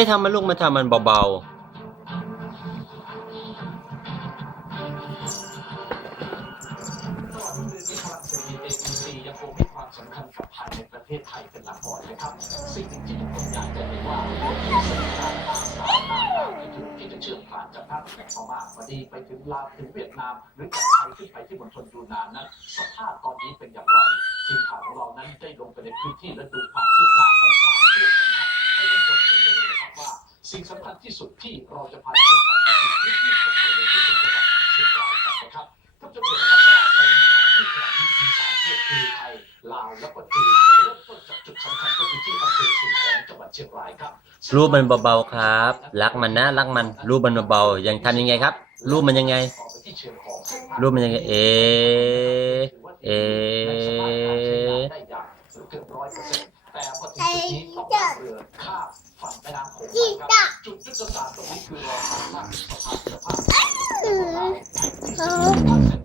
ไม่ทำมันลูกมาทำมันเบาตลอดทั้งเดือนนี้พลังเศรษฐกิจ AEC ยังคงให้ความสำคัญกับภายในประเทศไทยเป็นหลักก่อนนะครับซึ่งที่ทุกคนอยากจะเห็นว่าสถานการณ์ต่างๆที่จะเชื่อมผ่านจากภาเรือเข้ามาวันนี้ไปถึงลาวถึงเวียดนาม หรือจากไทยขึ้นไปที่มณฑลยูนานนั้นสภาพตอนนี้เป็นอย่างไรทีมข่าวของเรานั้นได้ลงไปในพื้นที่และดูความคืบหน้า ผู้ชมเห็นได้เลยนะครับว่าสิ่งสำคัญที่สุดที่เราจะพาทุกคนไปก็คือพื้นที่ตรงบริเวณที่เป็นจังหวัดเชียงรายกันนะครับท่านผู้ชมเห็นนะครับว่าในแผนที่ขณะนี้มีสามประเทศคือไทยลาวและก็จีนเริ่มต้นจากจุดสำคัญก็คือที่อำเภอเชียงของจังหวัดเชียงรายครับๆรูปมันเบาๆครับ รักมันนะรักมัน รูปมันเบาๆยังทำยังไงครับ รูปมันยังไง ต่อไปที่เชียงของรูปมันยังไงเอ เอ ได้อย่างเกือบร้อยเปอร์เซ็นต์แต่พอถึงจุดนี้ต้องนั่งเรือข้าม 鸡蛋。哎！